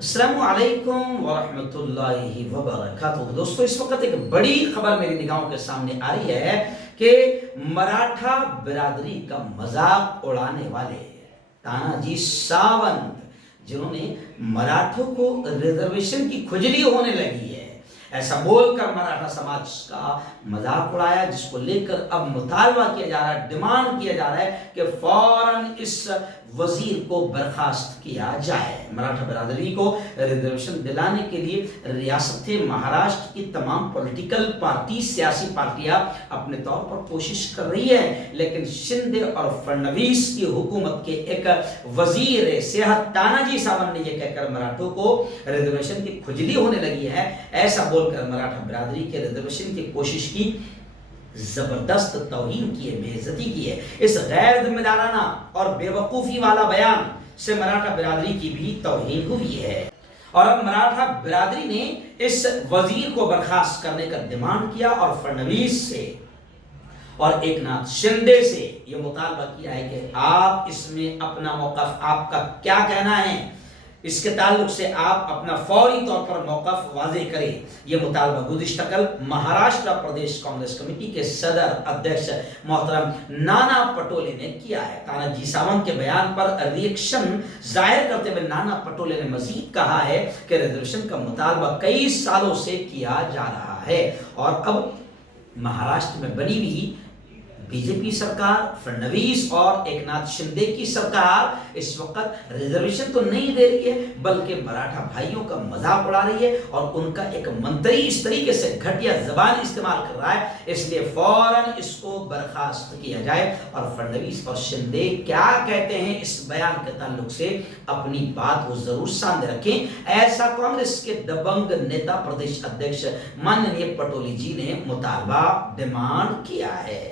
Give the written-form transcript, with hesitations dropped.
السلام علیکم ورحمۃ اللہ وبرکاتہ دوستو، اس وقت ایک بڑی خبر میری نگاہوں کے سامنے آ رہی ہے کہ مراٹھا برادری کا مذاق اڑانے والے تاناجی ساونت، جنہوں نے مراٹھوں کو ریزرویشن کی کھجلی ہونے لگی ہے ایسا بول کر مراٹھا سماج کا مذاق اڑایا، جس کو لے کر اب مطالبہ کیا جا رہا ہے، ڈیمانڈ کیا جا رہا ہے کہ فوراً اس وزیر کو برخاست کیا جائے۔ مراٹھا برادری کو ریزرویشن دلانے کے لیے ریاست مہاراشٹر کی تمام پولیٹیکل پارٹی، سیاسی پارٹیاں اپنے طور پر کوشش کر رہی ہیں، لیکن شندے اور فڈنویس کی حکومت کے ایک وزیر صحت تاناجی ساونت نے یہ کہہ کر مراٹھوں کو ریزرویشن کی کھجلی ہونے لگی ہے ایسا بول کر مراٹھا برادری کے ریزرویشن کی کوشش کی زبردست توہین کی ہے، بے عزتی کی ہے۔ اس غیر ذمہ دارانہ اور بے وقوفی والا بیان سے مراٹھا برادری کی بھی توہین ہوئی ہے، اور اب مراٹھا برادری نے اس وزیر کو برخاست کرنے کا ڈیمانڈ کیا اور فڈنویس سے اور ایک ناتھ شندے سے یہ مطالبہ کیا ہے کہ آپ اس میں اپنا موقف، آپ کا کیا کہنا ہے اس کے تعلق سے آپ اپنا فوری طور پر موقف واضح کریں۔ یہ مطالبہ گزشتہ کل مہاراشٹر پردیش کانگریس کمیٹی کے صدر ادھیش محترم نانا پٹولے نے کیا ہے۔ تاناجی ساونت کے بیان پر ریئیکشن ظاہر کرتے ہوئے نانا پٹولے نے مزید کہا ہے کہ ریزرویشن کا مطالبہ کئی سالوں سے کیا جا رہا ہے، اور اب مہاراشٹر میں بنی ہوئی بی جے پی سرکار، فڈنویس اور ایک ناتھ شندے کی سرکار اس وقت ریزرویشن تو نہیں دے رہی ہے، بلکہ مراٹھا بھائیوں کا مذاق اڑا رہی ہے، اور ان کا ایک منتری اس طریقے سے گھٹیا زبان استعمال کر رہا ہے، اس لیے فوراً اس کو برخاست کیا جائے۔ اور فڈنویس اور شندے کیا کہتے ہیں اس بیان کے تعلق سے اپنی بات کو ضرور سامنے رکھیں، ایسا کانگریس کے دبنگ نیتا پردیش ادھیش ماننیہ پٹولی جی نے مطالبہ ڈیمانڈ کیا ہے۔